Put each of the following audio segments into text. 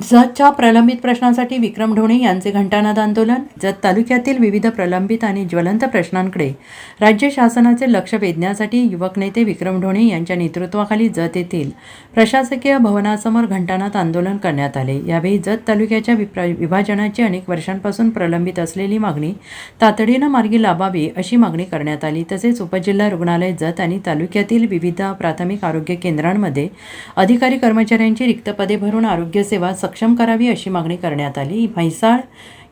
जतच्या प्रलंबित प्रश्नांसाठी विक्रम ढोणे यांचे घंटानाद आंदोलन. जत तालुक्यातील विविध प्रलंबित आणि ज्वलंत प्रश्नांकडे राज्य शासनाचे लक्ष वेधण्यासाठी युवक नेते विक्रम ढोणे यांच्या नेतृत्वाखाली जत येथील प्रशासकीय भवनासमोर घंटानाद आंदोलन करण्यात आले. यावेळी जत तालुक्याच्या विभाजनाची अनेक वर्षांपासून प्रलंबित असलेली मागणी तातडीनं मार्गी लावावी अशी मागणी करण्यात आली. तसेच उपजिल्हा रुग्णालय जत आणि तालुक्यातील विविध प्राथमिक आरोग्य केंद्रांमध्ये अधिकारी कर्मचाऱ्यांची रिक्त पदे भरून आरोग्य सेवा सक्षम करावी अशी मागणी करण्यात आली. म्हैसाळ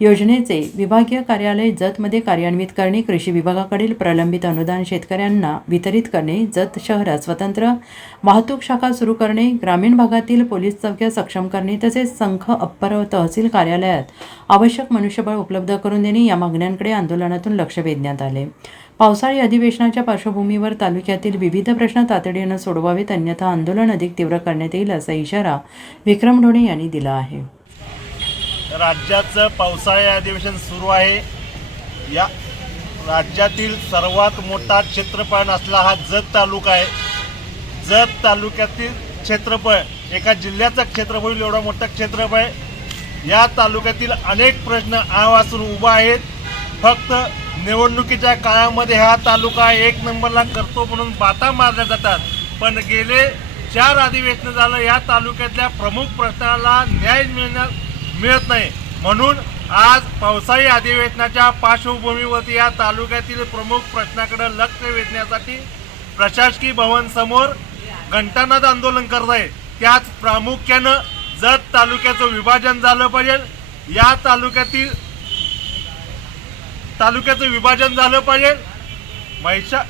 योजनेचे विभागीय कार्यालय जतमध्ये कार्यान्वित करणे, कृषी विभागाकडील प्रलंबित अनुदान शेतकऱ्यांना वितरित करणे, जत शहरात स्वतंत्र वाहतूक शाखा सुरू करणे, ग्रामीण भागातील पोलीस चौक्या सक्षम करणे तसेच संख अप्पर तहसील कार्यालयात आवश्यक मनुष्यबळ उपलब्ध करून देणे या मागण्यांकडे आंदोलनातून लक्ष वेधण्यात आले. पावसाळी अधिवेशनाच्या पार्श्वभूमीवर तालुक्यातील विविध प्रश्न तातडीनं सोडवावेत, अन्यथा आंदोलन अधिक तीव्र करण्यात येईल असा इशारा विक्रम ढोणे यांनी दिला आहे. राज्याचं पावसाळी अधिवेशन सुरू आहे. या राज्यातील सर्वात मोठा क्षेत्रफळ असला हा जत तालुका आहे. जत तालुक्यातील क्षेत्रफळ एका जिल्ह्याचं क्षेत्रफळ एवढा मोठा क्षेत्रफळ आहे. या तालुक्यातील अनेक प्रश्न आवासून उभा आहेत. फक्त निवडणुकीच्या काळामध्ये हा तालुका एक नंबरला करतो म्हणून बाता मारल्या जातात, पण गेले 4 अधिवेशन झालं या तालुक्यातल्या प्रमुख प्रश्नाला न्याय मिळत नाही. म्हणून आज पावसाळी अधिवेशनाच्या पार्श्वभूमीवरती या तालुक्यातील प्रमुख प्रश्नाकडे लक्ष वेधण्यासाठी प्रशासकीय भवन समोर घंटानाद आंदोलन करत आहे. त्याच प्रामुख्यानं जत तालुक्याचं विभाजन झालं पाहिजे. या तालुक्याचं विभाजन झालं पाहिजे.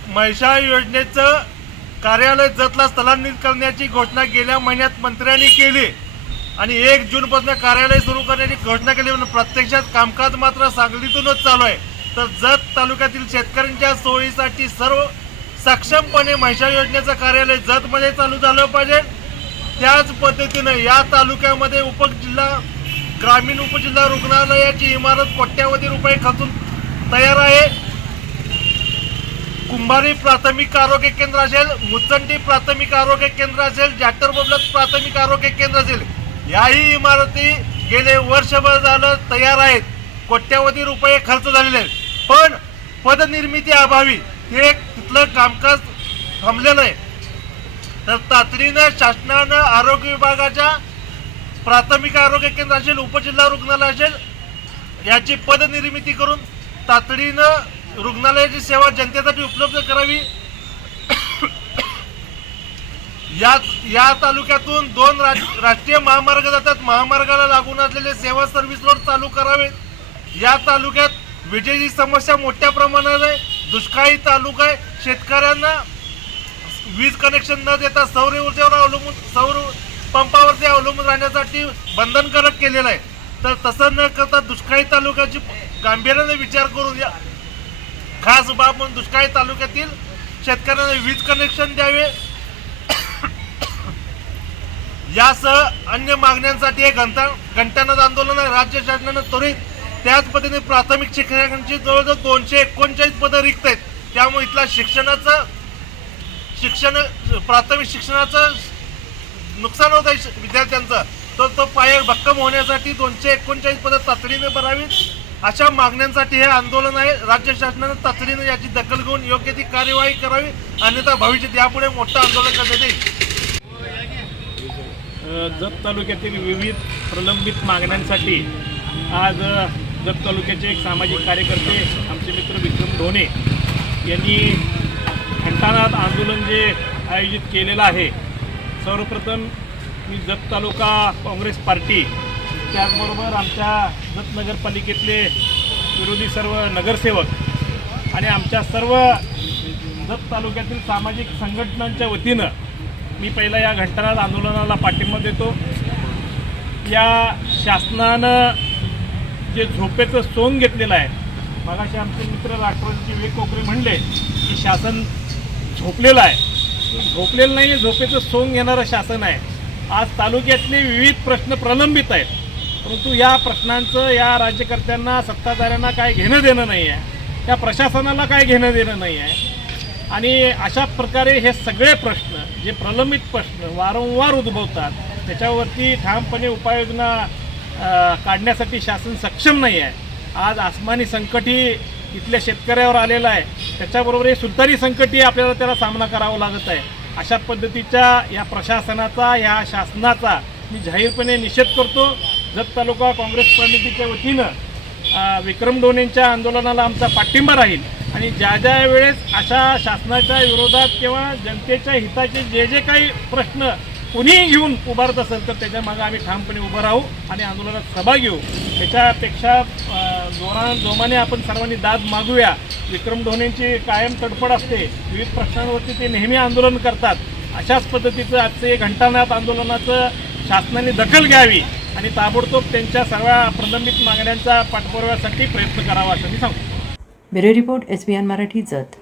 म्हैसाळ योजनेचं कार्यालय जतला स्थलांतरित करण्याची घोषणा गेल्या महिन्यात मंत्र्यांनी केली आणि 1 जूनपासून कार्यालय सुरू करण्याची घोषणा केली, पण प्रत्यक्षात कामकाज मात्र सांगलीतूनच चालू आहे. तर जत तालुक्यातील शेतकऱ्यांच्या सोयीसाठी सर्व सक्षमपणे म्हैसाळ योजनेचं कार्यालय जतमध्ये चालू झालं पाहिजे. त्याच पद्धतीनं या तालुक्यामध्ये ग्रामीण उपजिल्हा रुग्णालयाची इमारत कोट्यावधी रुपये खर्चून तयार आहे. कुंभारी प्राथमिक आरोग्य केंद्र असेल, मुचंडी प्राथमिक आरोग्य केंद्र असेल, जाटर बबलत प्राथमिक आरोग्य केंद्र असेल, याही इमारती गेले वर्षभर झालं तयार आहेत. कोट्यावधी रुपये खर्च झालेले आहेत, पण पदनिर्मिती अभावी हे तिथलं कामकाज थांबलेलं आहे. तर तातडीनं शासनानं आरोग्य विभागाच्या प्राथमिक आरोग्य केंद्र असेल, उपजिल्हा रुग्णालय असेल याची पदनिर्मिती करून तातडीनं रुग्णालयाची सेवा जनतेसाठी उपलब्ध करावी. या तालुक्यातून 2 राष्ट्रीय महामार्ग जातात. महामार्गाला लागून असलेले सेवा सर्व्हिस रोड चालू करावेत. या तालुक्यात विजेची समस्या मोठ्या प्रमाणात आहे. दुष्काळी तालुका आहे. शेतकऱ्यांना वीज कनेक्शन न देता सौर पंपावरती अवलंबून राहण्यासाठी बंधनकारक केलेलं आहे. तर तसं न करता दुष्काळी तालुक्याची गांभीर्याने विचार करून खास बाब म्हणून दुष्काळी तालुक्यातील शेतकऱ्यांना वीज कनेक्शन द्यावे. यासह अन्य मागण्यांसाठी हे घंटानाद आंदोलन आहे. राज्य शासनानं त्वरित त्याच पद्धतीने प्राथमिक शिक्षकांची जवळजवळ 239 पदं रिक्त आहेत. त्यामुळे इथला प्राथमिक शिक्षणाचं नुकसान होत आहे विद्यार्थ्यांचं. तर तो पाया भक्कम होण्यासाठी 239 पदं तातडीने भरावीत. अशा मागण्यांसाठी हे आंदोलन आहे. राज्य शासनानं तातडीने याची दखल घेऊन योग्य ती कार्यवाही करावी, अन्यथा भविष्यात यापुढे मोठं आंदोलन करण्यात येईल. जत तालुक्यातील विविध प्रलंबित मागण्यांसाठी आज जत तालुक्याचे एक सामाजिक कार्यकर्ते आमचे मित्र विक्रम ढोणे यांनी घंटानाद आंदोलन जे आयोजित केलेलं आहे. सर्वप्रथम मी जत तालुका काँग्रेस पार्टी, त्याचबरोबर आमच्या जत नगरपालिकेतले विरोधी सर्व नगरसेवक आणि आमच्या सर्व जत तालुक्यातील सामाजिक संघटनांच्या वतीनं मी पहिला या घंटानाद आंदोलनाला पाठिंबा देतो. या शासनानं जे झोपेचं सोंग घेतलेलं आहे, मगाशी आमचे मित्र राष्ट्रवादीचे विवेक कोकरे म्हणले की शासन झोपलेलं आहे. झोपलेलं नाही, झोपेचं सोंग घेणारं शासन आहे. आज तालुक्यातले विविध प्रश्न प्रलंबित आहेत, परंतु या प्रश्नांचं या राज्यकर्त्यांना, सत्ताधाऱ्यांना काय घेणं देणं नाही आहे. त्या प्रशासनाला काय घेणं देणं नाही आहे. आणि अशा प्रकारे हे सगळे प्रश्न जे प्रलंबित प्रश्न वारंवार उद्भवतात त्याच्यावरती ठामपणे उपाययोजना काढण्यासाठी शासन सक्षम नाही आहे. आज आसमानी संकटही इथल्या शेतकऱ्यावर आलेलं आहे, त्याच्याबरोबर हे सुलतानी संकटही आपल्याला त्याला सामना करावा लागत आहे. अशा पद्धतीच्या या प्रशासनाचा या शासनाचा मी जाहीरपणे निषेध करतो. जत तालुका काँग्रेस समितीच्या वतीनं विक्रम ढोणेंच्या आंदोलनाला आमचा पाठिंबा राहील आणि ज्या ज्या वेळेस अशा शासनाच्या विरोधात किंवा जनतेच्या हिताचे जे जे काही प्रश्न कुणीही घेऊन उभारत असेल तर त्याच्या मागे आम्ही ठामपणे उभं राहू आणि आंदोलनात सहभाग घेऊ. त्याच्यापेक्षा जोमाने आपण सर्वांनी दाद मागूया. विक्रम ढोणेंची कायम तडफड असते, विविध प्रश्नांवरती ते नेहमी आंदोलन करतात. अशाच पद्धतीचं आजचे घंटानाद आंदोलनाचं शासनाने दखल घ्यावी आणि ताबडतोब त्यांच्या सर्व प्रलंबित मागण्यांचा पाठपुराव्यासाठी प्रयत्न करावा असं मी सांगतो. Bureau report SBN Marathi Jat.